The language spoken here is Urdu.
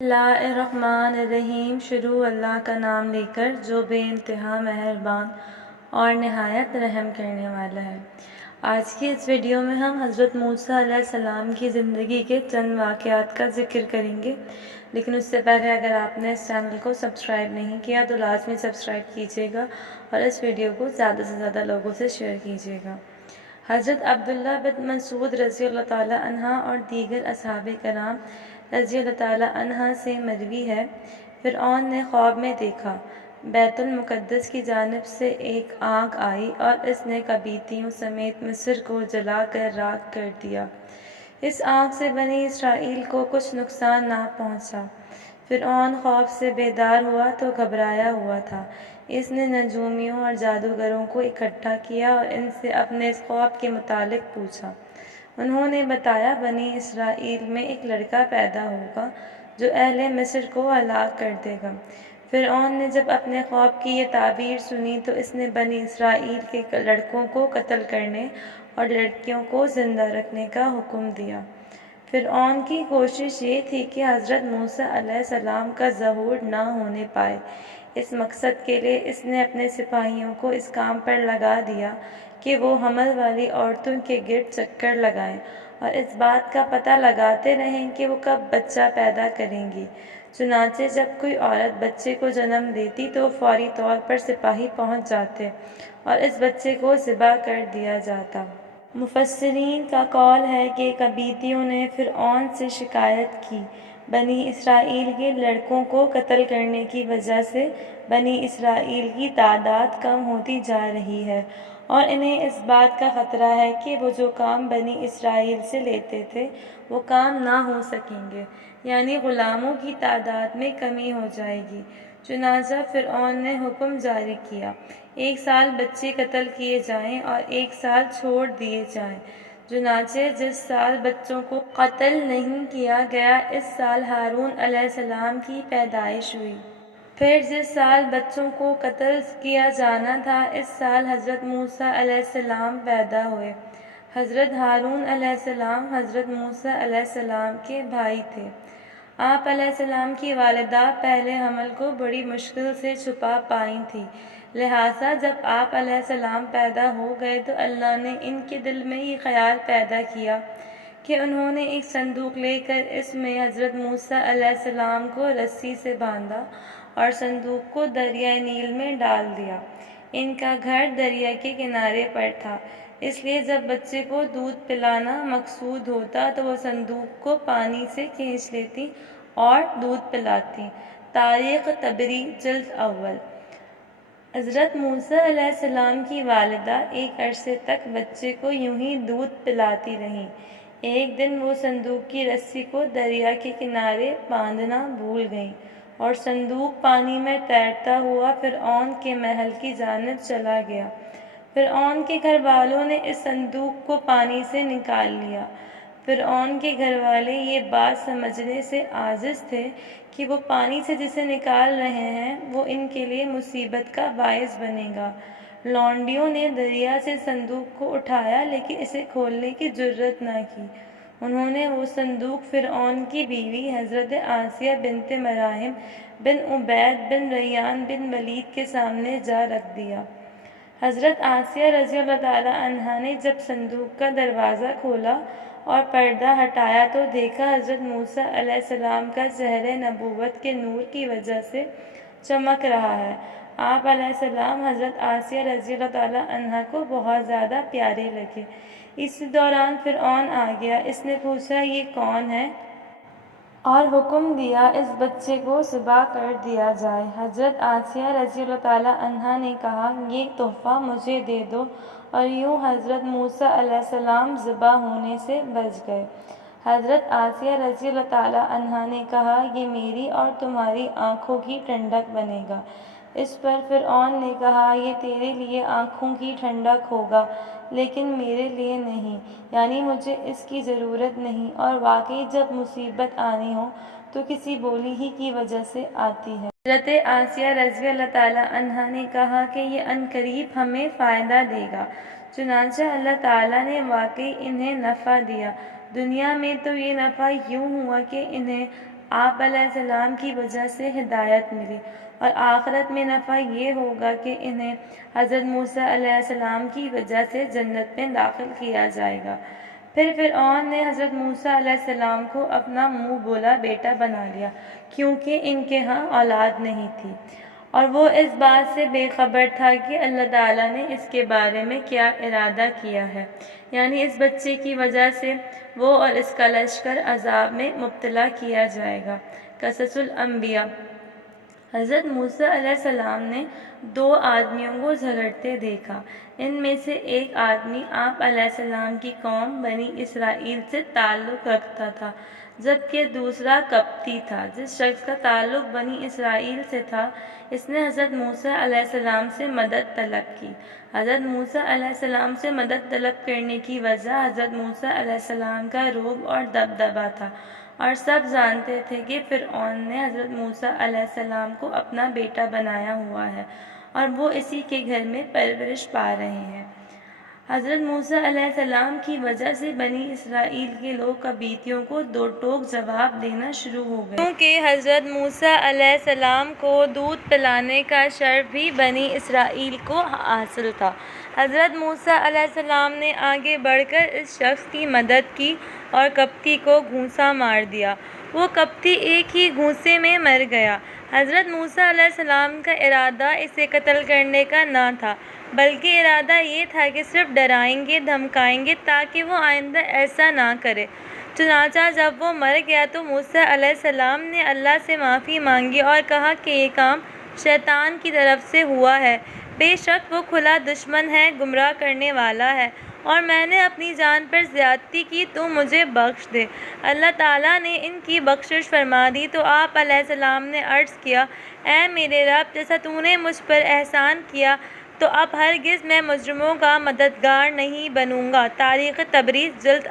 اللہ الرحمن الرحیم۔ شروع اللہ کا نام لے کر جو بے انتہا مہربان اور نہایت رحم کرنے والا ہے۔ آج کی اس ویڈیو میں ہم حضرت موسیٰ علیہ السلام کی زندگی کے چند واقعات کا ذکر کریں گے، لیکن اس سے پہلے اگر آپ نے اس چینل کو سبسکرائب نہیں کیا تو لازمی سبسکرائب کیجیے گا اور اس ویڈیو کو زیادہ سے زیادہ لوگوں سے شیئر کیجیے گا۔ حضرت عبداللہ بن مسعود رضی اللہ تعالیٰ عنہ اور دیگر اصحاب کرام رضی اللہ تعالیٰ عنہ سے مروی ہے، فرعون نے خواب میں دیکھا، بیت المقدس کی جانب سے ایک آگ آئی اور اس نے قبیطیوں سمیت مصر کو جلا کر راکھ کر دیا۔ اس آگ سے بنی اسرائیل کو کچھ نقصان نہ پہنچا۔ فرعون خوف سے بیدار ہوا تو گھبرایا ہوا تھا۔ اس نے نجومیوں اور جادوگروں کو اکٹھا کیا اور ان سے اپنے اس خواب کے متعلق پوچھا۔ انہوں نے بتایا، بنی اسرائیل میں ایک لڑکا پیدا ہوگا جو اہل مصر کو ہلاک کر دے گا۔ فرعون نے جب اپنے خواب کی یہ تعبیر سنی تو اس نے بنی اسرائیل کے لڑکوں کو قتل کرنے اور لڑکیوں کو زندہ رکھنے کا حکم دیا۔ فرعون کی کوشش یہ تھی کہ حضرت موسیٰ علیہ السلام کا ظہور نہ ہونے پائے۔ اس مقصد کے لیے اس نے اپنے سپاہیوں کو اس کام پر لگا دیا کہ وہ حمل والی عورتوں کے گرد چکر لگائیں اور اس بات کا پتہ لگاتے رہیں کہ وہ کب بچہ پیدا کریں گی۔ چنانچہ جب کوئی عورت بچے کو جنم دیتی تو فوری طور پر سپاہی پہنچ جاتے اور اس بچے کو ذبح کر دیا جاتا۔ مفسرین کا قول ہے کہ قبیطیوں نے فرعون سے شکایت کی، بنی اسرائیل کے لڑکوں کو قتل کرنے کی وجہ سے بنی اسرائیل کی تعداد کم ہوتی جا رہی ہے اور انہیں اس بات کا خطرہ ہے کہ وہ جو کام بنی اسرائیل سے لیتے تھے وہ کام نہ ہو سکیں گے، یعنی غلاموں کی تعداد میں کمی ہو جائے گی۔ چنانچہ فرعون نے حکم جاری کیا، 1 سال بچے قتل کیے جائیں اور 1 سال چھوڑ دیے جائیں۔ چنانچہ جس سال بچوں کو قتل نہیں کیا گیا اس سال ہارون علیہ السلام کی پیدائش ہوئی۔ پھر جس سال بچوں کو قتل کیا جانا تھا اس سال حضرت موسیٰ علیہ السلام پیدا ہوئے۔ حضرت ہارون علیہ السلام حضرت موسیٰ علیہ السلام کے بھائی تھے۔ آپ علیہ السلام کی والدہ پہلے حمل کو بڑی مشکل سے چھپا پائی تھیں، لہٰذا جب آپ علیہ السلام پیدا ہو گئے تو اللہ نے ان کے دل میں یہ خیال پیدا کیا کہ انہوں نے ایک صندوق لے کر اس میں حضرت موسیٰ علیہ السلام کو رسی سے باندھا اور صندوق کو دریائے نیل میں ڈال دیا۔ ان کا گھر دریا کے کنارے پر تھا، اس لیے جب بچے کو دودھ پلانا مقصود ہوتا تو وہ صندوق کو پانی سے کھینچ لیتی اور دودھ پلاتی۔ تاریخ طبری جلد اول۔ حضرت موسیٰ علیہ السلام کی والدہ ایک عرصے تک بچے کو یوں ہی دودھ پلاتی رہیں۔ ایک دن وہ صندوق کی رسی کو دریا کے کنارے باندھنا بھول گئیں اور صندوق پانی میں تیرتا ہوا فرعون کے محل کی جانب چلا گیا۔ فرعون کے گھر والوں نے اس صندوق کو پانی سے نکال لیا۔ فرعون کے گھر والے یہ بات سمجھنے سے عاجز تھے کہ وہ پانی سے جسے نکال رہے ہیں وہ ان کے لیے مصیبت کا باعث بنے گا۔ لونڈیوں نے دریا سے صندوق کو اٹھایا لیکن اسے کھولنے کی جرأت نہ کی۔ انہوں نے وہ صندوق فرعون کی بیوی حضرت آسیہ بنت مراحم بن عبید بن ریان بن ولید کے سامنے جا رکھ دیا۔ حضرت آسیہ رضی اللہ تعالیٰ عنہا نے جب صندوق کا دروازہ کھولا اور پردہ ہٹایا تو دیکھا حضرت موسیٰ علیہ السلام کا چہرہ نبوت کے نور کی وجہ سے چمک رہا ہے۔ آپ علیہ السلام حضرت آسیہ رضی اللہ تعالیٰ عنہا کو بہت زیادہ پیارے لگے۔ اسی دوران فرعون آ گیا۔ اس نے پوچھا، یہ کون ہے؟ اور حکم دیا اس بچے کو ذبح کر دیا جائے۔ حضرت آسیہ رضی اللہ تعالیٰ عنہا نے کہا، یہ تحفہ مجھے دے دو، اور یوں حضرت موسیٰ علیہ السلام ذبح ہونے سے بچ گئے۔ حضرت آسیہ رضی اللہ تعالیٰ عنہا نے کہا، یہ میری اور تمہاری آنکھوں کی ٹھنڈک بنے گا۔ اس پر فرعون نے کہا، یہ تیرے لیے آنکھوں کی ٹھنڈک ہوگا لیکن میرے لیے نہیں، یعنی مجھے اس کی ضرورت نہیں، اور واقعی جب مصیبت آنی ہو تو کسی بولی ہی کی وجہ سے آتی ہے۔ حضرت آسیہ رضی اللہ تعالیٰ عنہا نے کہا کہ یہ عنقریب ہمیں فائدہ دے گا۔ چنانچہ اللہ تعالیٰ نے واقعی انہیں نفع دیا۔ دنیا میں تو یہ نفع یوں ہوا کہ انہیں آپ علیہ السلام کی وجہ سے ہدایت ملی، اور آخرت میں نفع یہ ہوگا کہ انہیں حضرت موسیٰ علیہ السلام کی وجہ سے جنت میں داخل کیا جائے گا۔ پھر فرعون نے حضرت موسیٰ علیہ السلام کو اپنا منہ بولا بیٹا بنا لیا، کیونکہ ان کے ہاں اولاد نہیں تھی، اور وہ اس بات سے بے خبر تھا کہ اللہ تعالیٰ نے اس کے بارے میں کیا ارادہ کیا ہے، یعنی اس بچے کی وجہ سے وہ اور اس کا لشکر عذاب میں مبتلا کیا جائے گا۔ قصص الانبیاء۔ حضرت موسیٰ علیہ السلام نے 2 آدمیوں کو جھگڑتے دیکھا۔ ان میں سے ایک آدمی آپ علیہ السلام کی قوم بنی اسرائیل سے تعلق رکھتا تھا، جبکہ دوسرا قبطی تھا۔ جس شخص کا تعلق بنی اسرائیل سے تھا، اس نے حضرت موسیٰ علیہ السلام سے مدد طلب کی۔ حضرت موسیٰ علیہ السلام سے مدد طلب کرنے کی وجہ حضرت موسیٰ علیہ السلام کا رعب اور دبدبہ تھا، اور سب جانتے تھے کہ فرعون نے حضرت موسیٰ علیہ السلام کو اپنا بیٹا بنایا ہوا ہے، اور وہ اسی کے گھر میں پرورش پا رہے ہیں۔ حضرت موسیٰ علیہ السلام کی وجہ سے بنی اسرائیل کے لوگ قبطیوں کو 2 ٹوک جواب دینا شروع ہو گئے، کیونکہ حضرت موسیٰ علیہ السلام کو دودھ پلانے کا شرف بھی بنی اسرائیل کو حاصل تھا۔ حضرت موسیٰ علیہ السلام نے آگے بڑھ کر اس شخص کی مدد کی اور قبطی کو گھونسا مار دیا۔ وہ قبطی ایک ہی گھونسے میں مر گیا۔ حضرت موسیٰ علیہ السلام کا ارادہ اسے قتل کرنے کا نہ تھا، بلکہ ارادہ یہ تھا کہ صرف ڈرائیں گے، دھمکائیں گے تاکہ وہ آئندہ ایسا نہ کرے۔ چنانچہ جب وہ مر گیا تو موسیٰ علیہ السلام نے اللہ سے معافی مانگی اور کہا کہ یہ کام شیطان کی طرف سے ہوا ہے، بے شک وہ کھلا دشمن ہے، گمراہ کرنے والا ہے، اور میں نے اپنی جان پر زیادتی کی، تو مجھے بخش دے۔ اللہ تعالیٰ نے ان کی بخشش فرما دی تو آپ علیہ السلام نے عرض کیا، اے میرے رب، جیسا تو نے مجھ پر احسان کیا تو اب ہرگز میں مجرموں کا مددگار نہیں بنوں گا۔ تاریخ تبریز جلد